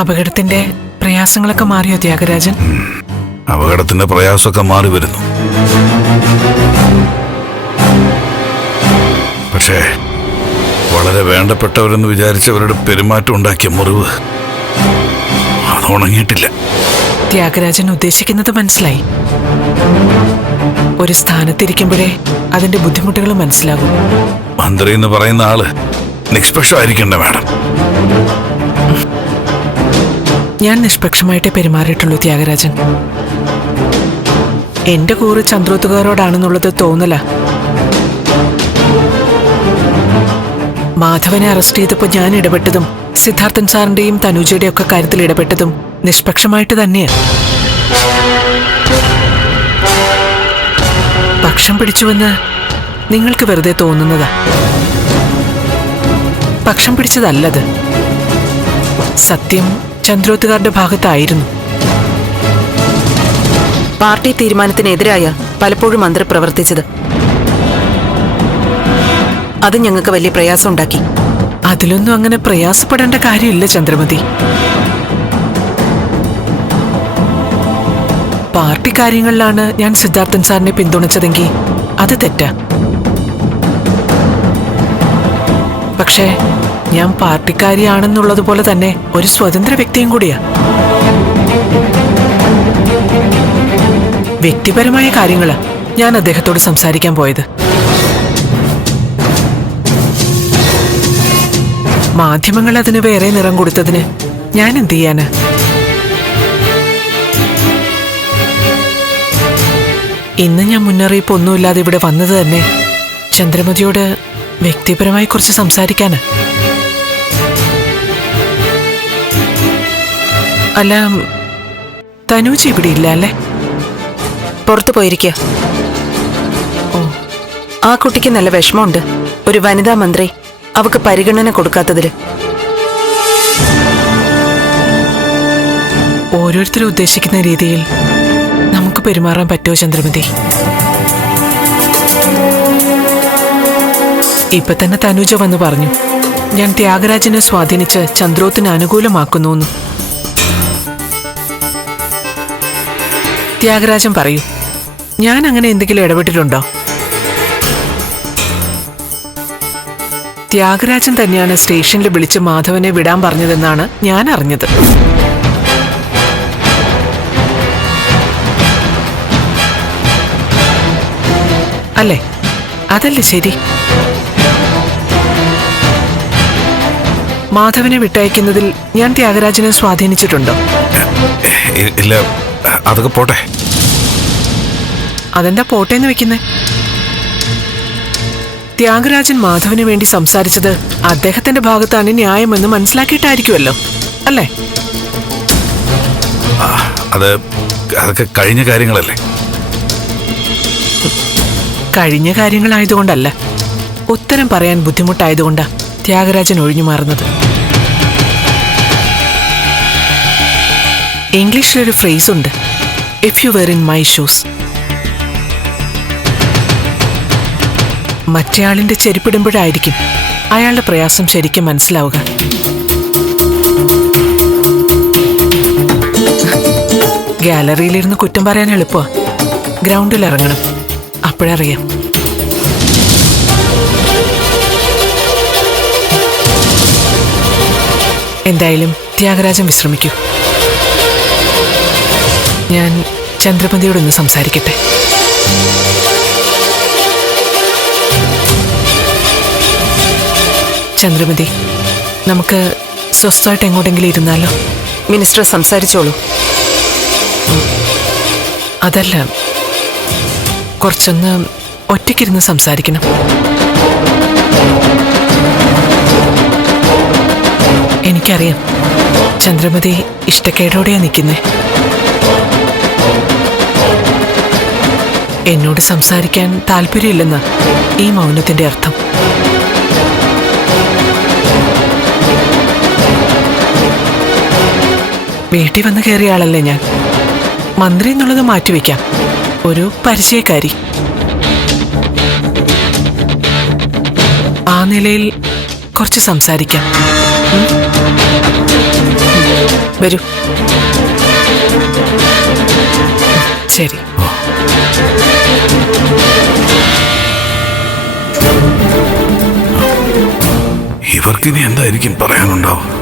അപകടത്തിന്റെ പ്രയാസങ്ങളൊക്കെ മാറിയോ ത്യാഗരാജൻ? അപകടത്തിന്റെ പ്രയാസമൊക്കെ മാറി വരുന്നു. പക്ഷേ വളരെ വേണ്ടപ്പെട്ടവരെന്ന് വിചാരിച്ചവരുടെ പെരുമാറ്റം ഉണ്ടാക്കിയ മുറിവ് അത് ഉണങ്ങിയിട്ടില്ല. ത്യാഗരാജൻ ഉദ്ദേശിക്കുന്നത് മനസ്സിലായി. ഒരു സ്ഥാനത്തിരിക്കുമ്പോഴേ അതിന്റെ ബുദ്ധിമുട്ടുകൾ മനസ്സിലാകും. മന്ത്രി എന്ന് പറയുന്ന ആൾ നിഷ്പക്ഷമായിരിക്കണ്ട മാഡം. ഞാൻ നിഷ്പക്ഷമായിട്ടേ പെരുമാറിയിട്ടുള്ളൂ ത്യാഗരാജൻ. എന്റെ കൂറ് ചന്ദ്രോത്തുകാരോടാണെന്നുള്ളത് തോന്നല. മാധവനെ അറസ്റ്റ് ചെയ്തപ്പോ ഞാൻ ഇടപെട്ടതും സിദ്ധാർത്ഥൻ സാറിന്റെയും തനുജയുടെയും ഒക്കെ കാര്യത്തിൽ ഇടപെട്ടതും നിഷ്പക്ഷമായിട്ട് തന്നെയാണ് പക്ഷം പിടിച്ചുവെന്ന് നിങ്ങൾക്ക് വെറുതെ തോന്നുന്നതാ? പക്ഷം പിടിച്ചതല്ലത്. സത്യം ചന്ദ്രോത്തുകാരുടെ ഭാഗത്തായിരുന്നു. പാർട്ടി തീരുമാനത്തിനെതിരായ പലപ്പോഴും മന്ത്രി പ്രവർത്തിച്ചത്. അത് ഞങ്ങൾക്ക് വലിയ പ്രയാസം ഉണ്ടാക്കി അതിലൊന്നും അങ്ങനെ പ്രയാസപ്പെടേണ്ട കാര്യമില്ല ചന്ദ്രമതി. പാർട്ടി കാര്യങ്ങളിലാണ് ഞാൻ സിദ്ധാർത്ഥൻ സാറിനെ പിന്തുണച്ചതെങ്കിൽ അത് തെറ്റാ. പക്ഷേ ഞാൻ പാർട്ടിക്കാരിയാണെന്നുള്ളതുപോലെ തന്നെ ഒരു സ്വതന്ത്ര വ്യക്തിയും കൂടിയാ. വ്യക്തിപരമായ കാര്യങ്ങളാ ഞാൻ അദ്ദേഹത്തോട് സംസാരിക്കാൻ പോയത്. മാധ്യമങ്ങൾ അതിന് വേറെ നിറം കൊടുത്തതിന് ഞാൻ എന്ത് ചെയ്യാന്? ഇന്ന് ഞാൻ മുന്നറിയിപ്പ് ഒന്നുമില്ലാതെ ഇവിടെ വന്നത് തന്നെ ചന്ദ്രമതിയോട് വ്യക്തിപരമായി കുറച്ച് സംസാരിക്കാന്. അല്ല തനൂജ് ഇവിടെ ഇല്ല അല്ലേ? പുറത്തു പോയിരിക്കുക ഓ ആ കുട്ടിക്ക് നല്ല വിഷമമുണ്ട്. ഒരു വനിതാ മന്ത്രി അവക്ക് പരിഗണന കൊടുക്കാത്തതിൽ. ഓരോരുത്തരും ഉദ്ദേശിക്കുന്ന രീതിയിൽ നമുക്ക് പെരുമാറാൻ പറ്റുമോ ചന്ദ്രമതി? ഇപ്പൊ തന്നെ തനുജ വന്ന് പറഞ്ഞു. ഞാൻ ത്യാഗരാജനെ സ്വാധീനിച്ച് ചന്ദ്രോത്തിന് അനുകൂലമാക്കുന്നു ത്യാഗരാജൻ പറയൂ ഞാൻ അങ്ങനെ എന്തെങ്കിലും ഇടപെട്ടിട്ടുണ്ടോ? ത്യാഗരാജൻ തന്നെയാണ് സ്റ്റേഷനിൽ വിളിച്ച് മാധവനെ വിടാൻ പറഞ്ഞതെന്നാണ് ഞാൻ അറിഞ്ഞത്. അല്ലേ? അതല്ലേ ശരി. മാധവനെ വിട്ടയക്കുന്നതിൽ ഞാൻ ത്യാഗരാജനെ സ്വാധീനിച്ചിട്ടുണ്ടോ. ഇല്ല അതൊക്കെ പോട്ടെ. അതെന്താ പോട്ടേന്ന് വെക്കുന്നേ? ത്യാഗരാജൻ മാധവന് വേണ്ടി സംസാരിച്ചത് അദ്ദേഹത്തിന്റെ ഭാഗത്താണ് ന്യായമെന്ന് മനസ്സിലാക്കിയിട്ടായിരിക്കുമല്ലോ അല്ലേ? അത് അതൊക്കെ കഴിഞ്ഞ കാര്യങ്ങളല്ലേ? കഴിഞ്ഞ കാര്യങ്ങളായതുകൊണ്ടല്ല ഉത്തരം പറയാൻ ബുദ്ധിമുട്ടായതുകൊണ്ടാ. ത്യാഗരാജൻ ഒഴിഞ്ഞു മാറുന്നത്. ഇംഗ്ലീഷിലൊരു ഫ്രേസ് ഉണ്ട്. If you were in my shoes മറ്റേയാളിന്റെ ചെരുപ്പിടുമ്പോഴായിരിക്കും അയാളുടെ പ്രയാസം ശരിക്കും മനസ്സിലാവുക. ഗാലറിയിലിരുന്ന് കുറ്റം പറയാൻ എളുപ്പമാണ് ഗ്രൗണ്ടിൽ ഇറങ്ങണം അപ്പോഴറിയാം. എന്തായാലും ത്യാഗരാജൻ വിശ്രമിക്കൂ. ഞാൻ ചന്ദ്രപതിയോടൊന്ന് സംസാരിക്കട്ടെ. ചന്ദ്രമതി നമുക്ക് സ്വസ്ഥമായിട്ട് എങ്ങോട്ടെങ്കിലും ഇരുന്നാലോ? മിനിസ്റ്റർ സംസാരിച്ചോളൂ. അതല്ല കുറച്ചൊന്ന് ഒറ്റയ്ക്കിരുന്ന് സംസാരിക്കണം. എനിക്കറിയാം. ചന്ദ്രമതി ഇഷ്ടക്കേടോടെയാ നിൽക്കുന്നേ. എന്നോട് സംസാരിക്കാൻ താല്പര്യമില്ലെന്ന് ഈ മൗനത്തിന്റെ അർത്ഥം. വീട്ടിൽ വന്ന് കയറിയ ആളല്ലേ ഞാൻ? മന്ത്രി എന്നുള്ളത് മാറ്റിവെക്കാം ഒരു പരിചയക്കാരി. ആ നിലയിൽ കുറച്ച് സംസാരിക്കാം? വരൂ. ശരി. ഇവർക്കിനി എന്തായിരിക്കും പറയാനുണ്ടാവും